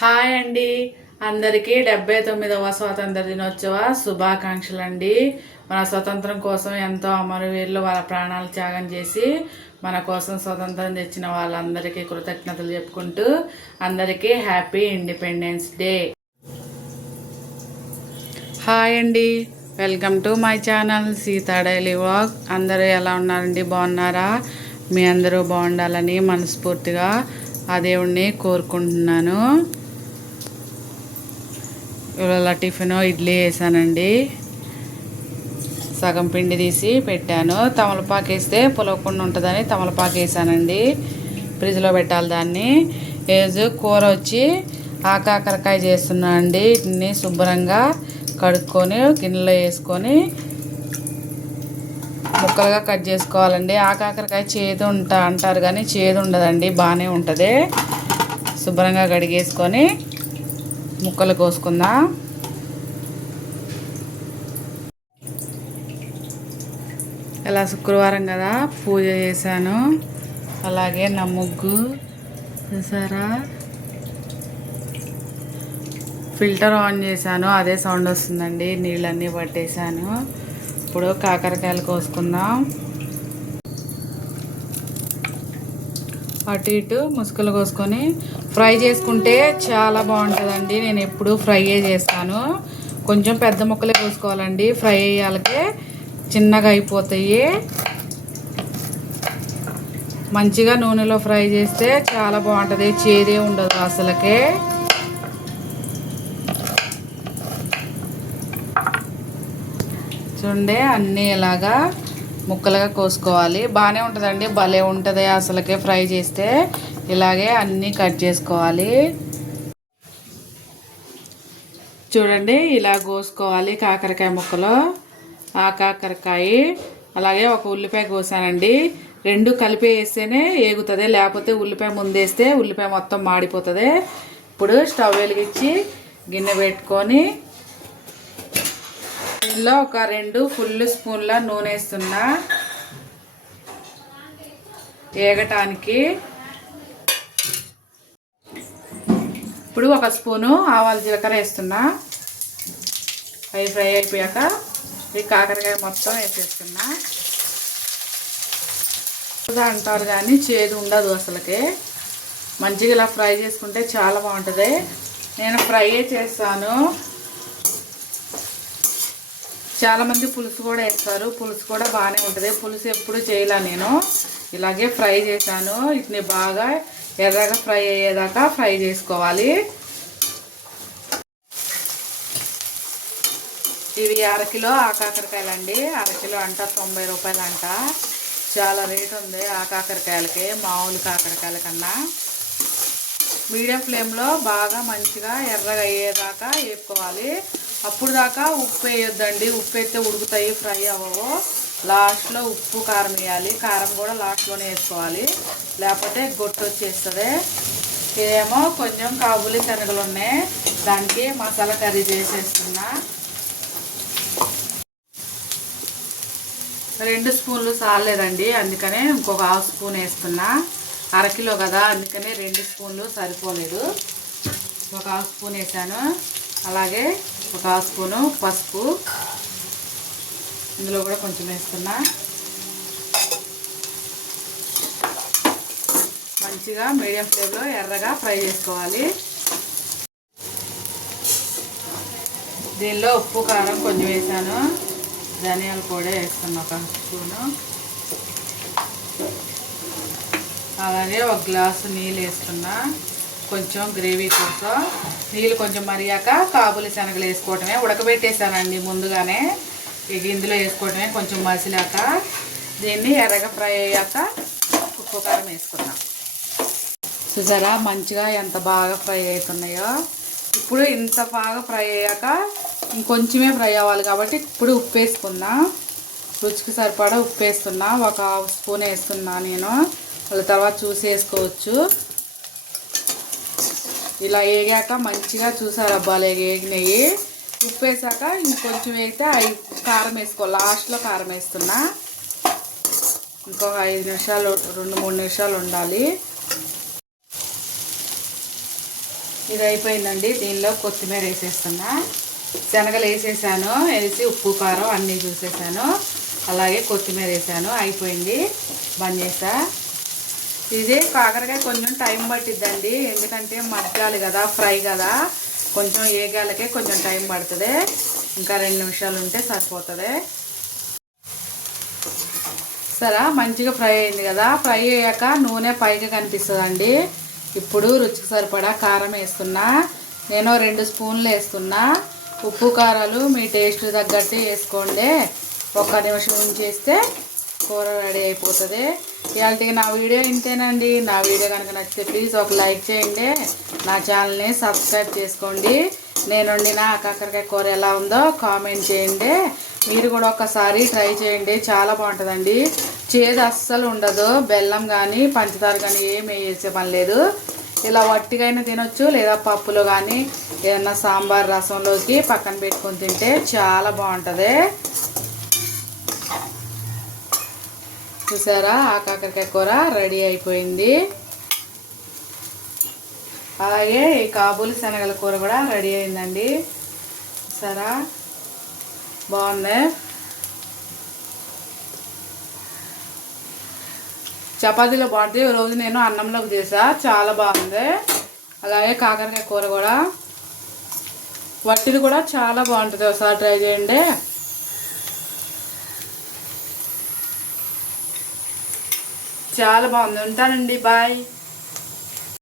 Hi అండి. అందరికీ డెబ్బై తొమ్మిదవ స్వాతంత్ర దినోత్సవ శుభాకాంక్షలు అండి మన స్వతంత్రం కోసం ఎంతో అమరవీరులు వాళ్ళ ప్రాణాలు త్యాగం చేసి మన కోసం స్వతంత్రం తెచ్చిన వాళ్ళందరికీ కృతజ్ఞతలు చెప్పుకుంటూ అందరికీ హ్యాపీ ఇండిపెండెన్స్ డే. హాయ్ అండి. Welcome to my channel Sita daily walk. అందరూ ఎలా ఉన్నారండి? బాగున్నారా? మీ అందరూ బాగుండాలని మనస్ఫూర్తిగా ఆ దేవుణ్ణి కోరుకుంటున్నాను. ఇవాళ టిఫిన్ ఇడ్లీ వేసానండి. సగం పిండి తీసి పెట్టాను. తమలపాకు వేస్తే పులవకుండా ఉంటుందని తమలపాకు వేసానండి. ఫ్రిడ్జ్లో పెట్టాలి దాన్ని. ఏజు కూర వచ్చి ఆకాకరకాయ చేస్తున్నా అండి. వీటిని శుభ్రంగా కడుక్కొని గిన్నెలో వేసుకొని ముక్కలుగా కట్ చేసుకోవాలండి. ఆకాకరకాయ చేదు ఉంటా అంటారు కానీ చేదు ఉండదండి. బాగానే ఉంటుంది. శుభ్రంగా కడిగేసుకొని ముక్కలు కోసుకుందాం? ఇలా శుక్రవారం కదా పూజ చేశాను. అలాగే నా ముగ్గు చూసారా ఫిల్టర్ ఆన్ చేశాను. అదే సౌండ్ వస్తుందండి నీళ్ళన్నీ పట్టేశాను. ఇప్పుడు కాకరకాయలు కోసుకుందాం. అటు ఇటు ముసుగులు కోసుకొని ఫ్రై చేసుకుంటే చాలా బాగుంటుందండి. నేను ఎప్పుడు ఫ్రైయే చేస్తాను. కొంచెం పెద్ద ముక్కలే కోసుకోవాలండి. ఫ్రై అయ్యాలకే చిన్నగా అయిపోతాయి. మంచిగా నూనెలో ఫ్రై చేస్తే చాలా బాగుంటుంది. చేదే ఉండదు అసలుకే. చూడండి అన్నీ ఇలాగా ముక్కలుగా కోసుకోవాలి. బాగానే ఉంటుందండి. భలే ఉంటుంది అసలుకే ఫ్రై చేస్తే. ఇలాగే అన్నీ కట్ చేసుకోవాలి. చూడండి ఇలా కోసుకోవాలి కాకరకాయ ముక్కలు. ఆ కాకరకాయ అలాగే ఒక ఉల్లిపాయ కోసానండి. రెండు కలిపి వేస్తేనే ఏగుతుంది. లేకపోతే ఉల్లిపాయ ముందేస్తే ఉల్లిపాయ మొత్తం మాడిపోతుంది. ఇప్పుడు స్టవ్ వెలిగించి గిన్నె పెట్టుకొని ఇందులో ఒక రెండు ఫుల్ స్పూన్ల నూనె వేస్తున్నా. వేగటానికి ఇప్పుడు ఒక స్పూను ఆవాల జీలకర్ర వేస్తున్నా. అవి ఫ్రై అయిపోయాక ఈ కాకరకాయ మొత్తం వేసేస్తున్నా. అంటారు కానీ చేదు ఉండదు అసలుకి. మంచిగా ఇలా ఫ్రై చేసుకుంటే చాలా బాగుంటుంది. నేను ఫ్రై చేస్తాను. చాలామంది పులుసు కూడా వేస్తారు. పులుసు కూడా బాగానే ఉంటుంది. పులుసు ఎప్పుడు చేయలే నేను. ఇలాగే ఫ్రై చేశాను. వీటిని బాగా ఎర్రగా ఫ్రై అయ్యేదాకా ఫ్రై చేసుకోవాలి. ఇవి అరకిలో ఆ అండి అరకిలో అంట తొంభై రూపాయలు అంట చాలా రేట్ ఉంది ఆ కాకరకాయలకి మామూలు కాకరకాయల కన్నా. మీడియం ఫ్లేమ్లో బాగా మంచిగా ఎర్రగా అయ్యేదాకా వేపుకోవాలి. అప్పుడు దాకా ఉప్పు వేయొద్దండి. ఉప్పు వేస్తే ఉడుకుతాయి ఫ్రై అవ్వవు. లాస్ట్లో ఉప్పు కారం వేయాలి. కారం కూడా లాస్ట్లోనే వేసుకోవాలి. లేకపోతే గొట్టు వచ్చేస్తుంది. ఇదేమో కొంచెం కాబులి శనగలు ఉన్నాయి. దానికి మసాలా కర్రీ చేసేస్తున్నా. రెండు స్పూన్లు చాలేదండి అందుకనే ఇంకొక హాఫ్ స్పూన్ వేస్తున్నా. అరకిలో కదా. అందుకనే రెండు స్పూన్లు సరిపోలేదు. ఒక హాఫ్ స్పూన్ వేసాను. అలాగే ఒక స్పూను పసుపు. ఇందులో కూడా కొంచెం వేస్తున్నా. మంచిగా మీడియం ఫ్లేమ్లో ఎర్రగా ఫ్రై చేసుకోవాలి. దీనిలో ఉప్పు కారం కొంచెం వేసాను. ధనియాలు కూడా వేస్తున్నా ఒక స్పూను. అలాగే ఒక గ్లాసు నీళ్ళు వేస్తున్నా. కొంచెం గ్రేవీ కోసం నీళ్ళు కొంచెం మరిగాక కాబులి శనగలు వేసుకోవటమే. ఉడకబెట్టేసానండి ముందుగానే. ఇక ఇందులో వేసుకోవటమే కొంచెం మసిలాక. దీన్ని ఎర్రగా ఫ్రై అయ్యాక ఉప్పు కారం వేసుకుందాం. చూసారా మంచిగా ఎంత బాగా ఫ్రై అవుతున్నాయో. ఇప్పుడు ఇంత బాగా ఫ్రై అయ్యాక ఇంకొంచెమే ఫ్రై అవ్వాలి కాబట్టి ఇప్పుడు ఉప్పు వేసుకుందాం. రుచికి సరిపడా ఉప్పు వేస్తున్నా. ఒక హాఫ్ స్పూన్ వేస్తున్నా నేను. వాళ్ళ తర్వాత చూసి వేసుకోవచ్చు. ఇలా వేగాక మంచిగా చూసారు? అబ్బాలు వేగినాయి ఉప్పు వేసాక ఇంకొంచెం అయితే అవి కారం వేసుకో లాస్ట్లో కారం వేస్తున్నా. ఇంకొక ఐదు నిమిషాలు రెండు మూడు నిమిషాలు ఉండాలి. ఇది అయిపోయిందండి. దీనిలో కొత్తిమీర వేసేస్తున్నా. శనగలు వేసేసాను. వేసి ఉప్పు కారం అన్నీ చూసేసాను. అలాగే కొత్తిమీర వేసాను. అయిపోయింది. బంద్ చేసా ఇది కాకరకాయ కొంచెం టైం పట్టిద్దండి. ఎందుకంటే మగ్గాలి కదా ఫ్రై కదా. కొంచెం ఏగాలకే కొంచెం టైం పడుతుంది. ఇంకా రెండు నిమిషాలు ఉంటే సరిపోతుంది. సరే మంచిగా ఫ్రై అయింది కదా. ఫ్రై అయ్యాక నూనె పైకి కనిపిస్తుందండి. ఇప్పుడు రుచికి సరిపడా కారం వేస్తున్నా. నేను రెండు స్పూన్లు వేస్తున్నా. ఉప్పు కారాలు మీ టేస్ట్ తగ్గట్టు వేసుకోండి. ఒక్క నిమిషం ఉంచేస్తే కూర రెడీ అయిపోతుంది. ఇవాళకి నా వీడియో ఇంతేనండి. నా వీడియో కనుక నచ్చితే ప్లీజ్ ఒక లైక్ చేయండి. నా ఛానల్ని సబ్స్క్రైబ్ చేసుకోండి. నేను వండిన కాకరకాయ కూర ఎలా ఉందో కామెంట్ చేయండి. మీరు కూడా ఒకసారి ట్రై చేయండి. చాలా బాగుంటుందండి. చేదు అస్సలు ఉండదు. బెల్లం కానీ పంచదార కానీ ఏమి వేసే పని లేదు. ఇలా వట్టిగైనా తినొచ్చు లేదా పప్పులో కానీ ఏదన్నా సాంబార్ రసంలోకి పక్కన పెట్టుకొని తింటే చాలా బాగుంటుంది. చూసారా? ఆ కాకరకాయ కూర రెడీ అయిపోయింది. అలాగే ఈ కాబూలి శనగల కూర కూడా రెడీ అయిందండి. సరా బాగుంది. చపాతీలో పాటు ఈ రోజు నేను అన్నంలోకి చేసా. చాలా బాగుంది. అలాగే కాకరకాయ కూర కూడా. వట్టిది కూడా చాలా బాగుంటుంది. ఒకసారి ట్రై చేయండి. చాలా బాగుంది. ఉంటానండి. బాయ్.